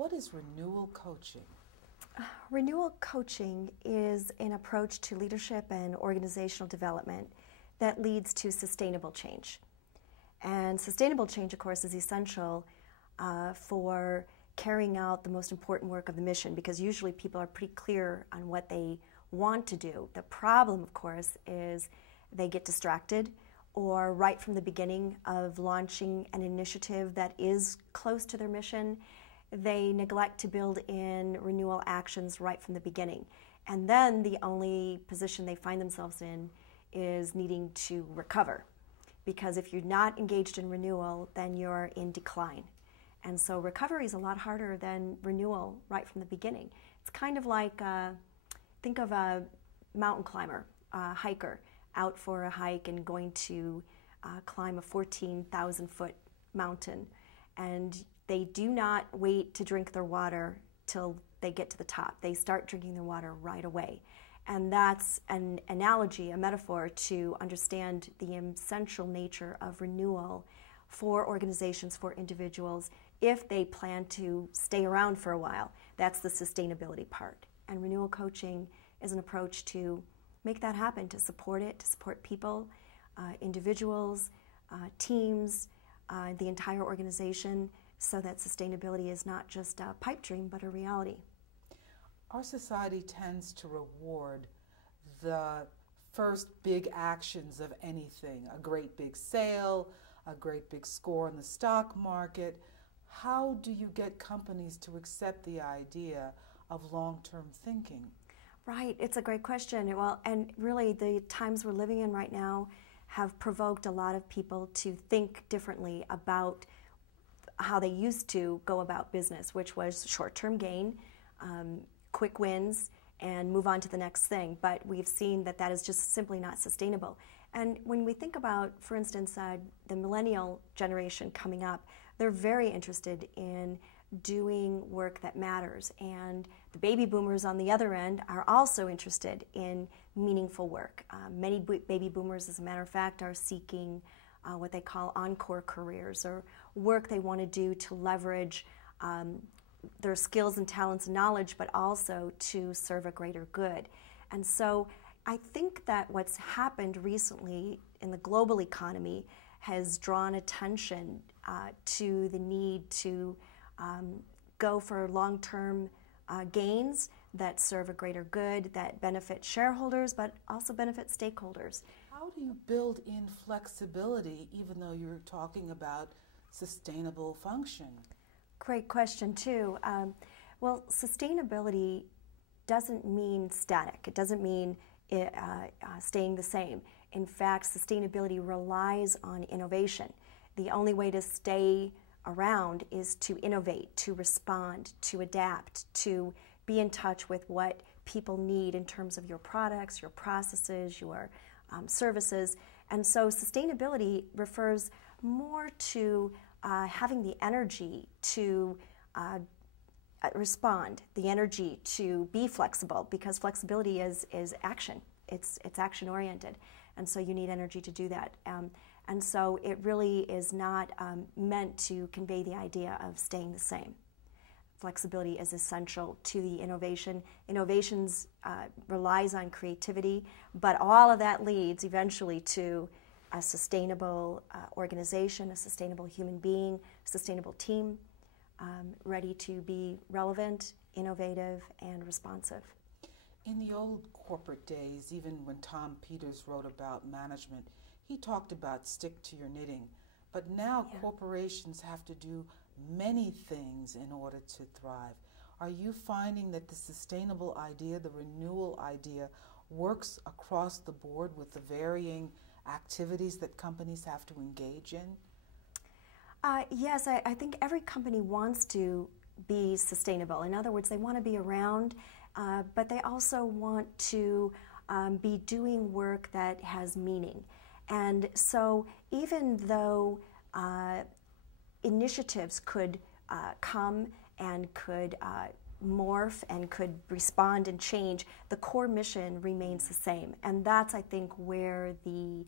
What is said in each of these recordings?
What is renewal coaching? Renewal coaching is an approach to leadership and organizational development that leads to sustainable change. And sustainable change, of course, is essential for carrying out the most important work of the mission, because usually people are pretty clear on what they want to do. The problem, of course, is they get distracted, or right from the beginning of launching an initiative that is close to their mission, they neglect to build in renewal actions right from the beginning. And then the only position they find themselves in is needing to recover. Because if you're not engaged in renewal, then you're in decline. And so recovery is a lot harder than renewal right from the beginning. It's kind of like, think of a mountain climber, a hiker, out for a hike and going to climb a 14,000-foot mountain. And they do not wait to drink their water till they get to the top. They start drinking their water right away. And that's an analogy, a metaphor to understand the essential nature of renewal for organizations, for individuals, if they plan to stay around for a while. That's the sustainability part. And renewal coaching is an approach to make that happen, to support it, to support people, individuals, teams, the entire organization, so that sustainability is not just a pipe dream, but a reality. Our society tends to reward the first big actions of anything, a great big sale, a great big score in the stock market. How do you get companies to accept the idea of long-term thinking? Right, it's a great question. Well, and really the times we're living in right now have provoked a lot of people to think differently about how they used to go about business, which was short-term gain, quick wins, and move on to the next thing. But we've seen that that is just simply not sustainable. And when we think about, for instance, the millennial generation coming up, they're very interested in doing work that matters. And the baby boomers on the other end are also interested in meaningful work. Many baby boomers, as a matter of fact, are seeking what they call encore careers, or work they want to do to leverage their skills and talents and knowledge, but also to serve a greater good. And so I think that what's happened recently in the global economy has drawn attention to the need to go for long-term gains that serve a greater good, that benefit shareholders, but also benefit stakeholders. How do you build in flexibility, even though you're talking about sustainable function? Great question, too. Well, sustainability doesn't mean static. It doesn't mean staying the same. In fact, sustainability relies on innovation. The only way to stay around is to innovate, to respond, to adapt, to be in touch with what people need in terms of your products, your processes, your services. And so sustainability refers more to having the energy to respond, the energy to be flexible, because flexibility is action. It's action-oriented, and so you need energy to do that. And so it really is not meant to convey the idea of staying the same. Flexibility is essential to the innovation. Innovations relies on creativity, but all of that leads eventually to a sustainable organization, a sustainable human being, sustainable team, ready to be relevant, innovative, and responsive. In the old corporate days, even when Tom Peters wrote about management, he talked about stick to your knitting. But now corporations have to do many things in order to thrive. Are you finding that the sustainable idea, the renewal idea, works across the board with the varying activities that companies have to engage in? Yes, I think every company wants to be sustainable. In other words, they want to be around, but they also want to be doing work that has meaning. And so even though initiatives could come and could morph and could respond and change, the core mission remains the same. And that's, I think, where the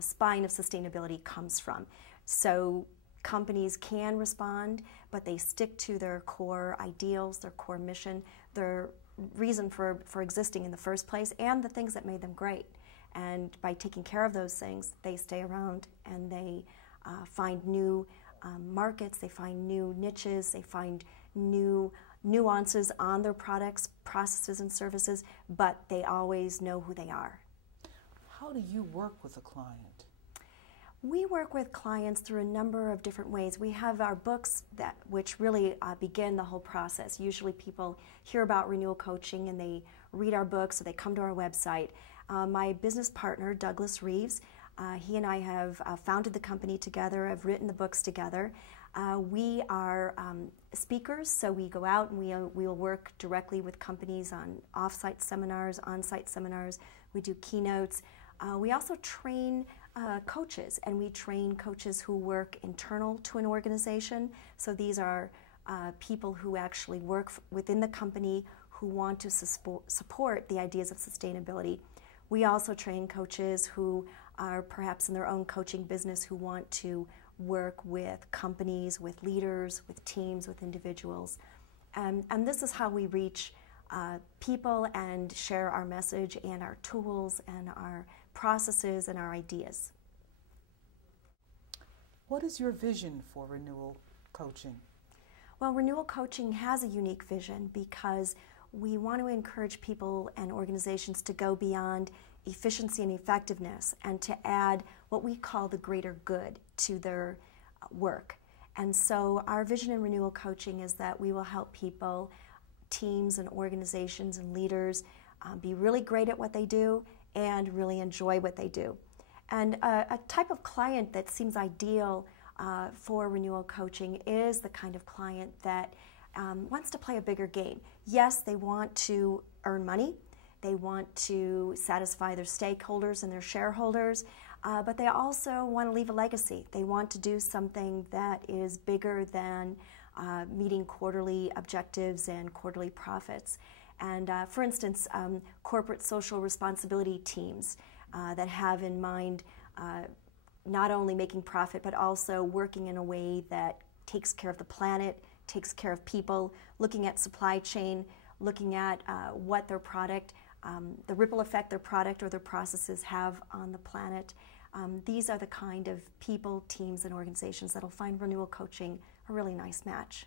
spine of sustainability comes from. So companies can respond, but they stick to their core ideals, their core mission, their reason for existing in the first place, and the things that made them great. And by taking care of those things, they stay around and they find new markets, they find new niches, they find new nuances on their products, processes, and services, but they always know who they are. How do you work with a client? We work with clients through a number of different ways. We have our books which really begin the whole process. Usually people hear about Renewal Coaching and they read our books, or they come to our website. My business partner, Douglas Reeves, he and I have founded the company together, have written the books together. We are speakers, so we go out and we'll work directly with companies on off-site seminars, on-site seminars. We do keynotes. We also train coaches, and we train coaches who work internal to an organization. So these are people who actually work within the company who want to support the ideas of sustainability. We also train coaches who are perhaps in their own coaching business who want to work with companies, with leaders, with teams, with individuals. And this is how we reach people and share our message and our tools and our processes and our ideas. What is your vision for Renewal Coaching? Well, Renewal Coaching has a unique vision because we want to encourage people and organizations to go beyond efficiency and effectiveness and to add what we call the greater good to their work. And so our vision in Renewal Coaching is that we will help people, teams and organizations and leaders be really great at what they do and really enjoy what they do. And a type of client that seems ideal for Renewal Coaching is the kind of client that wants to play a bigger game. Yes, they want to earn money, they want to satisfy their stakeholders and their shareholders, but they also want to leave a legacy. They want to do something that is bigger than meeting quarterly objectives and quarterly profits. And for instance, corporate social responsibility teams that have in mind not only making profit, but also working in a way that takes care of the planet, takes care of people, looking at supply chain, looking at what their product, the ripple effect their product or their processes have on the planet. These are the kind of people, teams, and organizations that will find Renewal Coaching a really nice match.